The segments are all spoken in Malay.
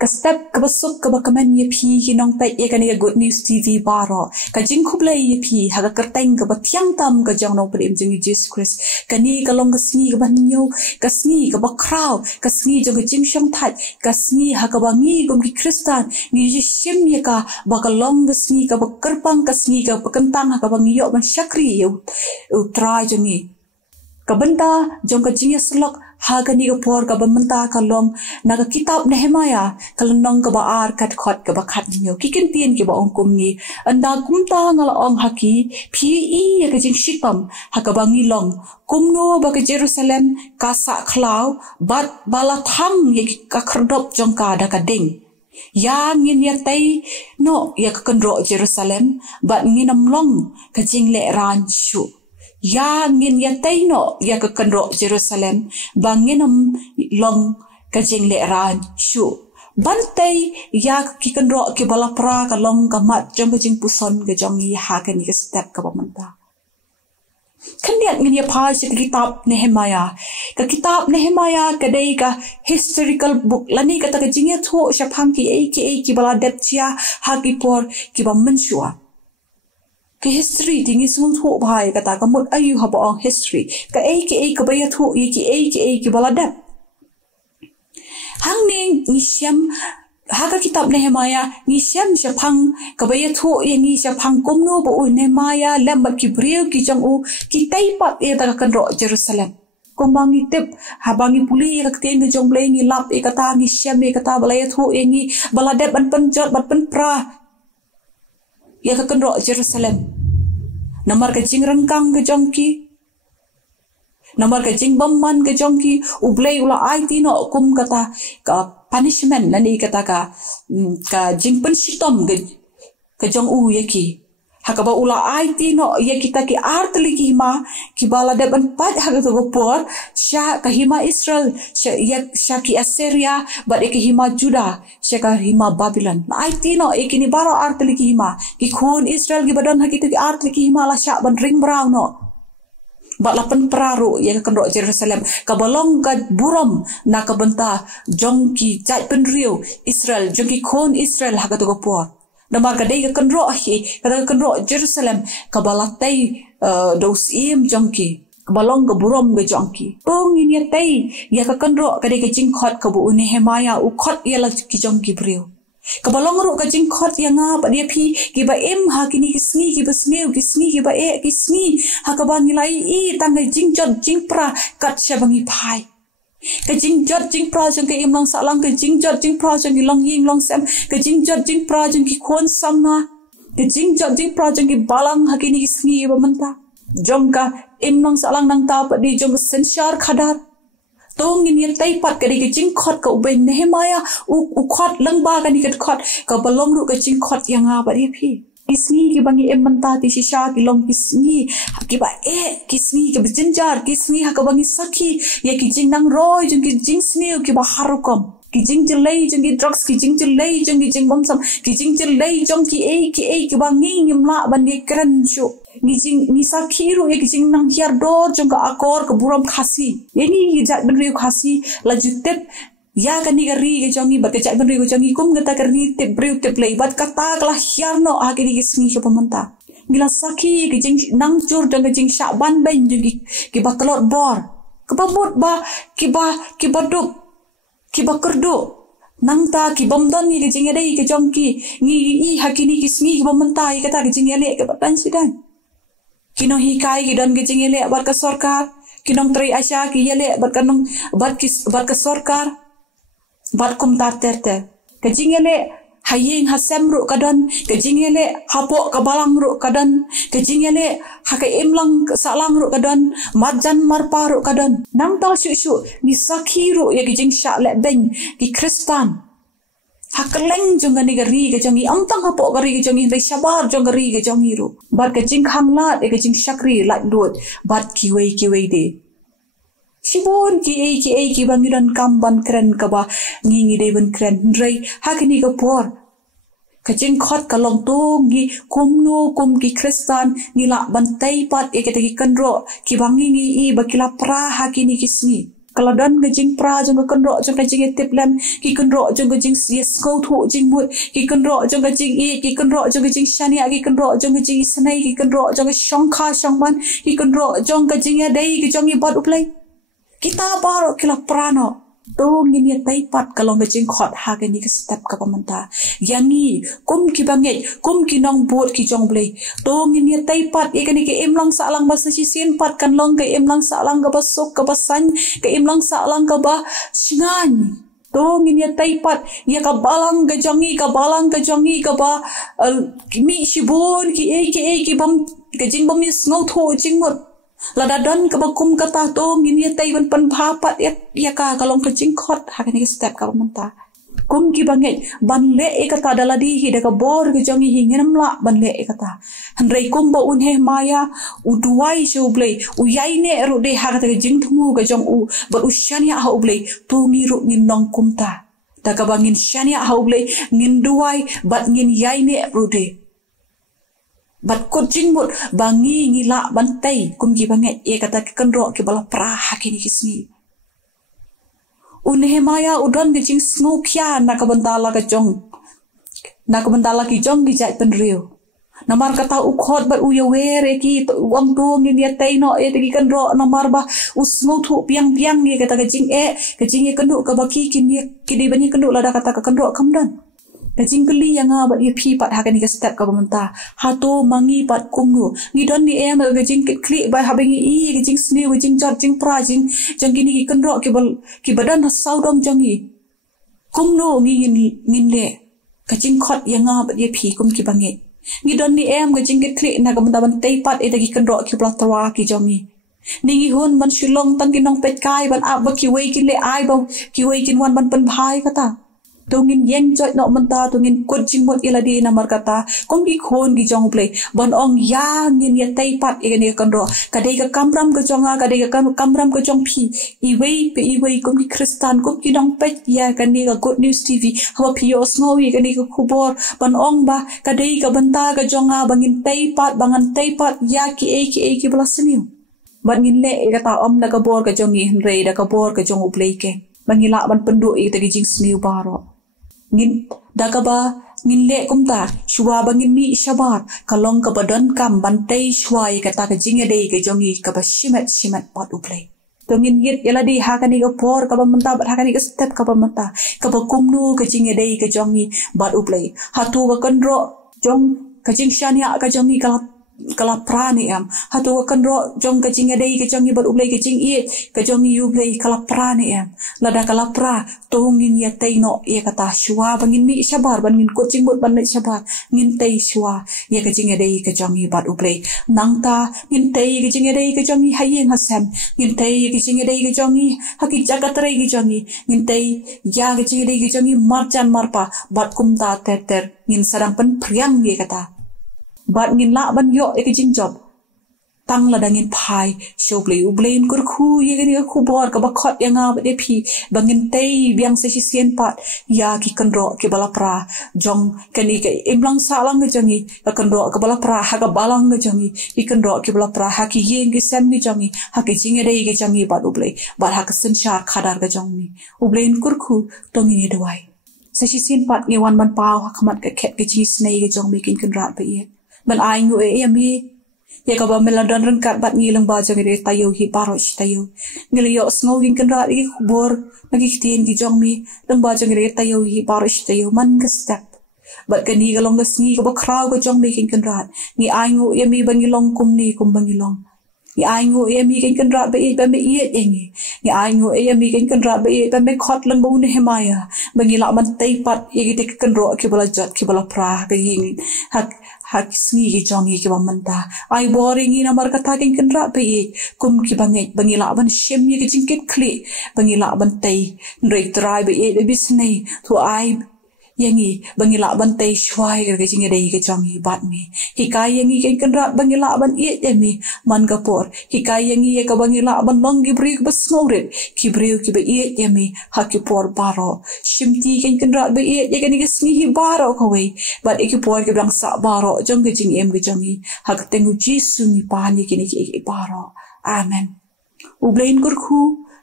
ka step ka basuk ka bakaman ye phi ki nong pe ye kani good news TV baro ka jing khuble ye phi ha ka kerteng ka bathyang tam ka jang no prem jing Jesus Christ kani ka long ka sni ka ban nyo ka sni ka ba kraw ka sni jong ka jing shong that ka sni ha ka ba ngi gom ki Kristan ngi ji shim ye ka ba ka long ka sni ka ba kerpang ka sni ka pakentang ha ka ba ngi yo ban shakri ye utrai jongi ka benda jong ka jing slok haga ni por ka bamanta ka long naga kitab Nehemia kalnong ka ba ar kat khot ka ba khat nyo kikin tien ki ba ong kum ni anda kumta ngala ong haki phi i ka jing shitam haka ba ngi long kumno ba ka Jerusalem ka sa khlau bat bala thang ye ka khrdop jong ka da ka ding ya ngin ya tai no ya ka kendro Jerusalem bat nginam long ka jing le ran shu ya ngin ya taino ya ke kendro Jerusalem banginam long ka jing le ran shu bantai ya ki kendro ki balapra ka long ka mat jong ka jing puson ka jong yi ha ka ni ka step ka bamanta kan dia ngin ya pa si kitab Nehemia ka kitab Nehemia ka dei ka historical book lani ka ta ka jing ya tho sha phang ki bala dep chia ha ki por ki ba menshua ke history dingi sung thu bhai kata ka mut ayu ha ba history ka ka ba ya thu ki baladap hang ning ni syam ha ka kitab Nehemia ni syam syapang ka ba ya thu ye ni syapang komno bo Nehemia lam ki brieu ki jang u ki tai pat e ta kan ro Jerusalem kombangi tip habangi puli ka ten jong ble ngi lap e kata ni syam e kata bala ya thu ye ni baladap ban pen jot ban pen pra ya ka kendro Jerusalem namar ka jing rangkang ke jongki namar ka jing bamman ke jongki ublei ula ai tino kum kata ka punishment nani kata ka jing pensitom ke jong u yaki hakaba ula ai tino ya kita ki artli ki ma ki bala de ban pat haga to por sha ka hima Israel sha ki Assyria but ki hima Judah sha ka hima Babylon ai tino ekini baro artli ki hima ki khun Israel ki badon hakita ki artli ki hima la sha ban ring brown no bat lapan peraru ya ka kendro Jerusalem ka balong ka buram na ka benta jong ki jai penriu Israel jong ki khun Israel haga to por namar ka dei ka kendro hi ka kendro Jerusalem ka balatai dos im jongki ka balong ka burom ga jongki tong in ya tai ya ka kendro ka dei ka jingkhot ka bu Nehemia u khot ya la ki jongki briu ka balong ru ka jingkhot ya nga pa dia phi ki ba em ha ki ni ki sni ki ba sneu ki sni ki ba e ki sni ha ka ba ngilai i tangai jingjot jingpra kat shabangi phai ka jingjot jingpra jong ke im long sa lang ka jingjot jingpra jong ki long ying long sam ka jingjot jingpra jong ki khon samna ka jingjot jingpra jong ki balang hakini ki sngi ba manta jong ka im long sa lang nang ta pa di jong senshar khadar tong in yer tai pat ka di ka jingkhot ka ube Nehemia u khot lang ba ka ni ka khot ka balong ru ka jingkhot yang nga ba di phi kisni ki bangi emanta ti shisha ki long kisni ki ba kisni ki jinjar kisni ha ka bangi sakhi ye ki jing nang roi jing ki jing sni ki ba harukom ki jing jelai jing ki drugs ki jing jelai jing ki jing bom sam ki jing jelai jong ki ki bangi ngimla ban ye kran shu ni jing ni sakhi ru ye ki jing nang hiar dor jong ka akor ka buram khasi ye ni jat ben ri khasi la jutep ya kani gari ke jongi bat ke ben ri ko jongi kum gata karni te breu te play bat kata kala hiarno akini kisni ke pamanta gila sakhi ke jing nang jur dang ke jing syaban ben jungi ki batlot bor ke babut ba ki baduk ki bakerdo nang ta ki bomdon ni ke jing dei ke jongi ngi i hakini kisni ke pamanta i kata ke jing ele ke batan sidan kino hi kai ki don ke jing ele bat ka sarkar kinong tri asya ki ele bat kanong bat ka sarkar bat kum tar terte kejingele haying hasem ru kadon kejingele hapo kabalang ru kadon kejingele haka imlang salang ru kadon majan marpa ru kadon nang ta shu ni sakhi ru ye kijing sha le ben ki Kristan hakeleng jongani gari ke jongi amtang hapo gari ke jongi dei shabar jong gari ke jongi ru bat kejing khanglat e kejing shakri lak dot bat kiwei de Sibon ki bangidan kamban keren kaba ngingi deben keren rei hakini ka por kajing khot kalong to ngi kumno kum ki Kristan ngila bantai pat e kete ki kanro ki bangi ngi i bakila pra hakini kisni kalau dan ngajing pra jong kan ro jong ngajing etip lam ki kan ro jong ngajing yes go thu jing mut ki kan ro jong ngajing e ki kan ro jong ngajing shania ki kan ro jong ngajing sanai ki kan ro jong shong kha shong man ki kan ro jong ngajing ya dai ki jong i bat uplai kita baro kila prano to ngin tai pat kalau ngajing khot ha ke ni ke step ka pamanta yangi kum ki bangai kum ki nong bot ki jong blai to ngin tai pat e kani ke emlang sa lang basa si sin pat kan long ke emlang sa lang ka basok ka basan ke emlang sa lang ka ba singan to ngin tai pat ya ka balang ka jongi ka ba mi shibon ki ki bam ke jing bam ni snau tho jing mot lada don ka bakum kata to ngin ye tai ban pan phapat ya ka kalong ka jingkhot hakani step ka manta kum ki bangai ban le e kata daladi hi da ka bor ke jongi hi ngenam la ban le e kata hanrei kum ba un he maya u duai shu blei u yai ne ru de ha ka jing thumu ka jong u ba u shania ha u blei tu ngi ru ngin nong kum ta da ka bangin shania ha u blei ngin duai bat ngin yai ne ru de bat kot jing mut bangi ngila bantai kum ki bangai e kata kan ro ke bala pra hakini kisni unhe maya udon ke jing snow kya na ka bandala ka jong na ka bandala ki jong ki jai pen rio namar kata u khot bat u yawere ki wang tu ngi ya tai no e ki kan ro namar ba u snow thu piang ye kata ka jing e kan ro ka baki ki di bani kan ro la da kata ka kan ro kamdan kajing keli yang ba ye phi pat ha kani ka step ka bamanta ha to mangi pat kumnu ngi don ni em kajing kli ba ha bengi i kajing sni kajing jot jing pra jing kini ki kan ro ki badan ha sau dong jangi kumnu ngi ngin le kajing khot yang ba ye phi kum ki bange ngi don ni em kajing kli na ka bamanta ban tei pat e ta ki kan ro ki pla tawa ki jangi ningi hun man shilong tan ki nong pet kai ban ab ba ki wei ki le ai ba ki wei kin wan ban pan bhai kata tungin yen joy no menta tungin coaching mot iladi namar kata kom ki khon ki jong play bon ong ya ngin ye tai pat igani kan ro kadai ka kamram ka jonga kadai ka kamram ka jong phi i wei kom ki kristan kom ki dong pet ya kan ni ka good news tv hawa phi os ngowi kan ni ka khubor bon ong ba kadai ka banta ka jonga bangin tai pat ya ki blasniu bangin le kata om da ka bor ka jongi rei da ka bor ka jong play ke bangila ban pendu i tagi jing sniu baro ngin dakaba ngin le kumta shwa bangin mi shabar kalong ka badan kam bantai shwai kata ka jinga dei ka jongi ka ba shimat pat uplay to ngin yet yaladi ha kani ka por ka bamanta ba kani ka step ka bamanta ka ba kumnu ka jinga dei ka jongi bat uplay hatu ka kanro jong ka jing shania ka jongi kala prani am hatu ka kanro jong ka jinga dei ka jongi bat uplay ka jing i ka jongi yu play kala prani am lada kala pra tongin ya taino ya kata shwa bangin mi shabar bangin coaching mot ban shabar ngin tai shwa ya ka jinga dei ka jongi bat uplay nangta ngin tai ka jinga dei ka jongi hayeng hasam ngin tai ka jinga dei ka jongi haki jagatrai ka jongi ngin tai ya ka jinga dei ka jongi marjan marpa bat kumta ter ngin sarang pen priang ya kata bat ngin la ban yo e ka jing job tang la dangin phai shoblei ublein kur khu ye gani khu bor ka bakhot yanga ba de phi bangin tei biang se si sien pat ya ki kanro ke bala pra jong kani ke imlang sa lang jangi ka kanro ka bala pra ha ka balang jangi ki kanro ke bala pra ha ki yeng ke sem ni jangi ha ke jinge dei ke jangi ba ublei ba ha ka sen shar khadar ka jongni ublein kur khu tongi ne dawai se si sien pat nge wan ban pau ha khamat ka khet ke chi snei ke jong mi kin kan rat ba ye ban ai ngu e mi ya ka ba meladon ran kat bat ngilang ba jang re tayo hi paro tayo ngiliyo snowing kan ra i bor nagi tin ki jong mi lang ba jang re tayo hi paro tayo man ka step bat kani ga long ga sni ka ba kraw ga jong mi kin kan ra ni ai ngu ya mi bangilong kum ni kum bangilong ni ai ngu ya mi kin kan ra ba i ba me i engi ni ai ngu ya mi kin kan ra ba i ba me khot lang bu ne hemaya bangila man tai pat ye ki kan ro ki bala jat ki bala pra ga yin hak sni ki jongi ki bamanta ai boring ina mar kata kin kan ra pe kum ki bangila ban shem ye ki jingket kli bangila ban tai rek trai be e bisnei to ai yangi bangila ban tai shwai ga jinge dei ki jongi bat mi hikai yangi kin kan ra bangila ban e mi man ka por hikai yangi ye ka bangila ban long gi brik bas ngore ki breu ki be e mi hak por baro shimti kin kan ra be e ye kan ni sni hi baro ko we bat e ki por ki bang sa baro jong ge jing em ge jongi hak tengu jisu ni pa ni ki ni ki baro amen ublein kur khu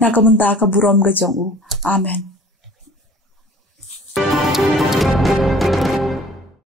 na kamenta ka burom ga jong u. Amen.